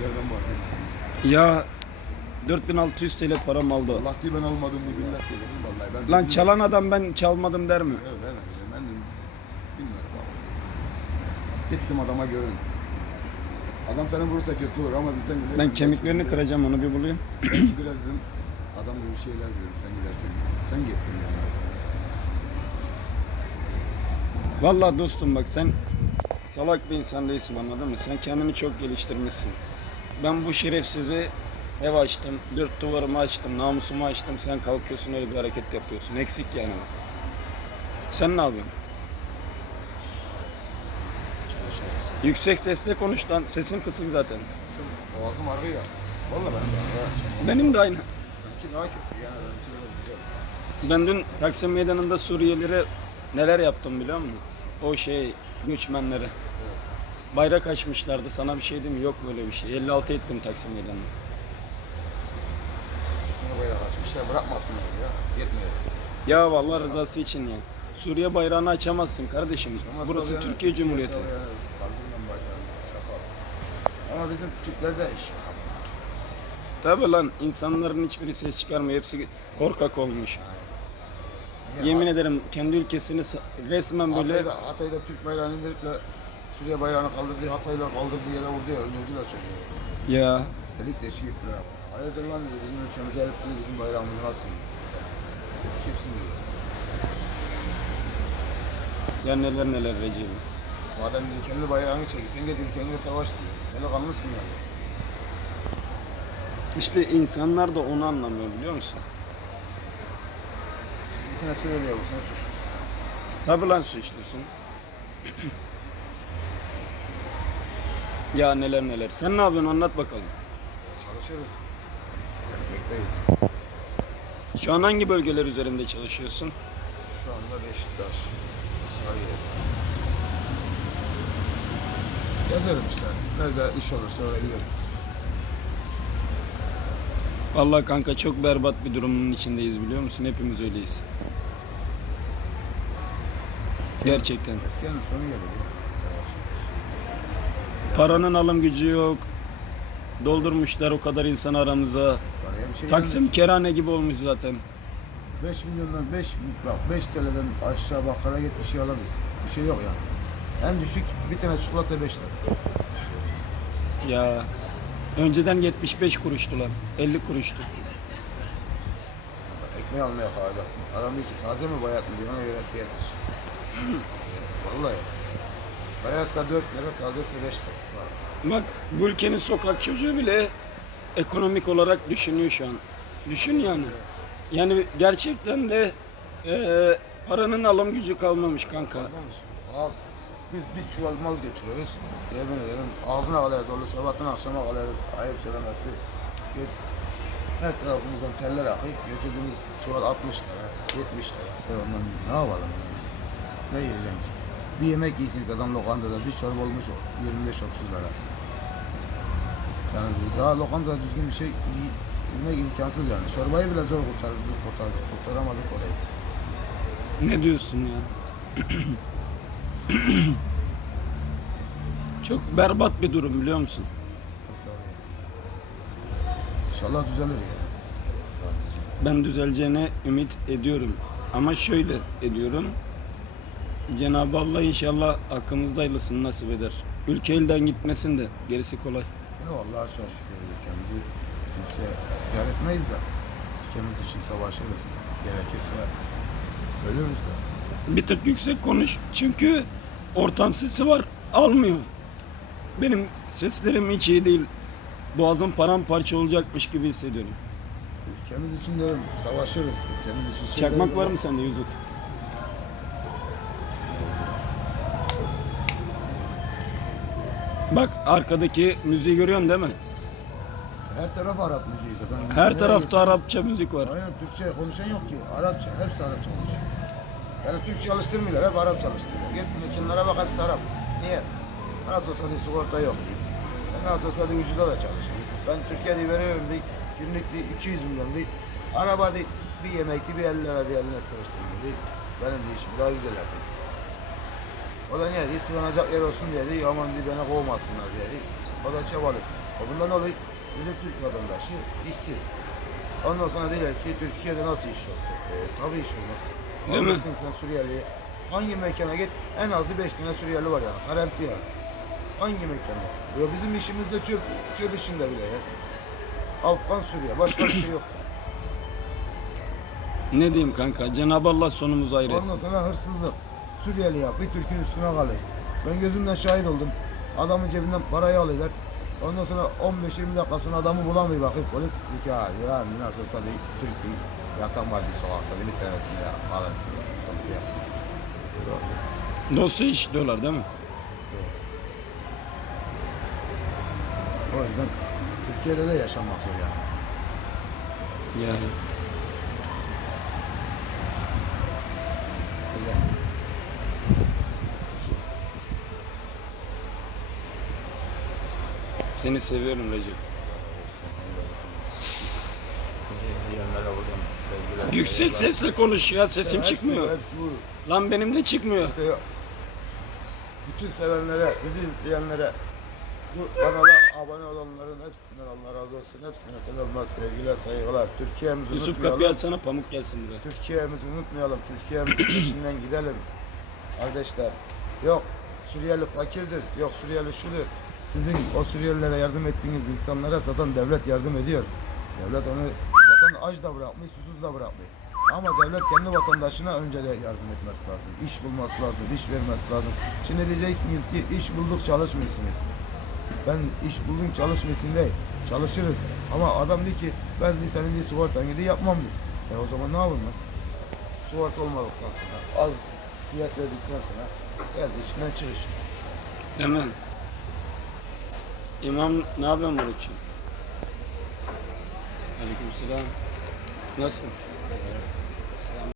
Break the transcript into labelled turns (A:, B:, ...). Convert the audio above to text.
A: işlerden bahsediyorsun.
B: Ya 4600 TL param aldı.
A: Allah diye ben almadım diye billah diye dedim vallahi. Ben
B: Lan çalan adam ben çalmadım der mi?
A: Evet evet ben de bilmiyorum abi. Gittim adama görün. Adam seni vurursa kötü olur ama sen gidersin.
B: Ben kemiklerini kıracağım onu bir bulayım.
A: Belki biraz dedim adam gibi şeyler diyorum sen gidersen. Sen gittin yani.
B: Vallahi dostum bak sen salak bir insan değilsin anladın mı? Sen kendini çok geliştirmişsin. Ben bu şerefsizi ev açtım, dört duvarımı açtım, namusumu açtım. Sen kalkıyorsun öyle bir hareket yapıyorsun. Eksik yani. Sen ne yapıyorsun?
A: Çalışıyoruz.
B: Yüksek sesle konuş lan. Sesin kısık zaten.
A: Boğazım ağrıyor. Valla ben de ağrıyor.
B: Benim de aynı.
A: Sanki daha kötü yani. Benimki biraz güzel.
B: Ben dün Taksim Meydanı'nda Suriyelilere neler yaptım biliyor musun? O şey göçmenlere. Bayrak açmışlardı. Sana bir şey diyeyim mi? Yok böyle bir şey. 56 ettim Taksim Meydanı'nda.
A: Ne bayağı açmışlar bırakmasınlar ya. Yetmiyor.
B: Ya vallahi rızası için ya. Suriye bayrağını açamazsın kardeşim.
A: Ama
B: Burası
A: tabii yani,
B: Türkiye Cumhuriyeti.
A: tabii yani, kaldırmam bayrağını, şaka. Ama bizim Türklerde iş.
B: Tabi lan insanların hiçbiri ses çıkarmıyor. Hepsi korkak olmuş. Yemin ederim kendi ülkesini resmen böyle
A: Hatay'da, Hatay'da Türk bayrağını indirip de Suriye bayrağını kaldırdı, Hataylılar kaldırdığı yere vurdu ya, öldürdüler çocuğu.
B: ya
A: Delik deşik ettiler. Hayırdır lan dedi, bizim ülkemize herif dedi, bizim bayrağımızı nasıl sen? Kimsin dedi.
B: ya neler neler Recep'im.
A: Madem kendi bayrağını çek, sen git ülkenle savaş diyor. Delikanlısın yani.
B: İşte insanlar da onu anlamıyor biliyor musun?
A: Bir tane Suriyeli'ye vursan suçlusun.
B: Tabi lan suçlusun. ya neler neler. Sen ne yapıyorsun anlat bakalım.
A: Çalışıyoruz. Ekmekteyiz.
B: Şu an hangi bölgeler üzerinde çalışıyorsun?
A: Şu anda Beşiktaş, Sarıyer. Yazarım işte. Nerede iş olursa oraya giderim.
B: Vallahi kanka çok berbat bir durumun içindeyiz biliyor musun? Hepimiz öyleyiz. Gerçekten.
A: Yani sonu geliyor.
B: Paranın alım gücü yok. Doldurmuşlar o kadar insan aramıza.
A: Paraya bir şey
B: Taksim kerane gibi olmuş zaten.
A: 5 milyondan 5 bak 5 TL'den aşağı bakkala git bir şey alamayız. Bir şey yok yani. En düşük bir tane çikolata 5 lira.
B: Ya önceden 75 kuruştu lan. 50 kuruştu.
A: Ekmeği almaya kalkarsın. Adam diyor ki taze mi bayat mı diyor ona göre fiyat düşün. Vallahi. Bayatsa 4 lira, tazesi 5 lira. Bak.
B: Bu ülkenin sokak çocuğu bile ekonomik olarak düşünüyor şu an. Düşün yani. Yani gerçekten de eee, paranın alım gücü kalmamış kanka.
A: Mı? Al, biz bir çuval mal götürüyoruz. Yemin ederim ağzına kadar dolu sabahtan akşama kadar ayıp söylemesi. Gö- Her tarafımızdan teller akıyor. Götürdüğümüz çuval 60 lira, 70 lira. E ondan ne yapalım biz? Ne yiyeceğim ki? Bir yemek yiysiniz adam lokantada bir çorba olmuş o 25-30 lira. Yani daha lokantada düzgün bir şey yemek imkansız yani. Çorbayı bile zor kurtardık, kurtardık, kurtaramadık orayı.
B: Ne diyorsun ya? Çok berbat bir durum biliyor musun?
A: İnşallah düzelir ya.
B: Ben düzeleceğine ümit ediyorum. Ama şöyle ediyorum. Cenab-ı Allah inşallah hakkımızda hayırlısını nasip eder. Ülke elden gitmesin de gerisi kolay.
A: Ya Allah'a çok şükür ülkemizi kimseye yar etmeyiz de ülkemiz için savaşırız. Gerekirse ölürüz de.
B: Bir tık yüksek konuş çünkü ortam sesi var almıyor. Benim seslerim hiç iyi değil. Boğazım paramparça olacakmış gibi hissediyorum.
A: Ülkemiz için de savaşırız. Ülkemiz için şey
B: Çakmak var mı sende Yusuf? Bak arkadaki müziği görüyorsun değil mi?
A: Her taraf Arap müziği zaten.
B: Her tarafta Arapça müzik var.
A: Aynen Türkçe konuşan yok ki. Arapça. Hepsi Arap çalışıyor. Yani Türk çalıştırmıyorlar. Hep Arap çalıştırıyor. Git mekanlara bak hepsi Arap. Niye? Nasıl olsa diye sigorta yok diye. Nasıl olsa diye ucuza da çalışıyor. Ben Türkiye'de veriyorum diye. Günlük diye 200 milyon diye. Araba diye bir yemekti bir 50 lira diye eline sıkıştırıyor diye. Benim de işim daha güzel yapıyor. O da niye diye sığınacak yer olsun diye diye aman diye beni kovmasınlar diye diye. O da çabalıyor. E bundan dolayı bizim Türk vatandaşı işsiz. Ondan sonra diyorlar ki Türkiye'de nasıl iş yok? E, tabii iş olmaz.
B: Değil mi?
A: Almışsın sen Suriyeli'yi. Hangi mekana git en azı 5 tane Suriyeli var yani. Garanti yani. Hangi mekana? Ya bizim işimizde çöp, çöp işinde bile ya. Afgan Suriye. Başka bir şey yok.
B: Ne diyeyim kanka? Cenab-ı Allah sonumuzu
A: Ondan
B: ayırsın.
A: sonra hırsızlık. Suriyeli yap. Bir Türk'ün üstüne kalıyor. Ben gözümden şahit oldum. Adamın cebinden parayı alıyorlar. Ondan sonra 15-20 dakika sonra adamı bulamıyor bakıyor polis. Diyor ki ya nasıl olsa değil, Türk değil. Yatan var diye sokakta değil, bir tanesini ya alırsın. Sıkıntı yok.
B: Dosya işliyorlar değil mi?
A: O yüzden Türkiye'de de yaşamak zor yani.
B: Yani.
A: Öyle.
B: Seni seviyorum Recep.
A: Bizi izleyenlere buradan sevgiler.
B: Yüksek
A: saygılar.
B: sesle konuş ya sesim
A: Hepsi
B: çıkmıyor.
A: Hepsi bu.
B: Lan benim de çıkmıyor.
A: İşte bütün sevenlere, bizi izleyenlere, bu kanala abone olanların hepsinden Allah razı olsun. Hepsine selamlar, sevgiler, saygılar. Türkiye'mizi
B: Yusuf
A: unutmayalım.
B: kapıyı açsana pamuk gelsin buraya.
A: Türkiye'mizi unutmayalım. Türkiye'mizin peşinden gidelim. Kardeşler. Yok Suriyeli fakirdir. Yok Suriyeli şudur. Sizin o Suriyelilere yardım ettiğiniz insanlara zaten devlet yardım ediyor. Devlet onu zaten aç da bırakmıyor, susuz da bırakmıyor. Ama devlet kendi vatandaşına önce de yardım etmesi lazım. İş bulması lazım, iş vermesi lazım. Şimdi diyeceksiniz ki iş bulduk çalışmıyorsunuz. Ben iş buldum çalışmıyorsun değil. Çalışırız. Ama adam diyor ki ben diyor, senin diyor, sigortan gibi yapmam diyor. E o zaman ne yapayım ben? Sigorta olmadıktan sonra az fiyat verdikten sonra geldi içinden çık işte.
B: İmam ne yapıyorsun Muratçım? Aleykümselam. Nasılsın?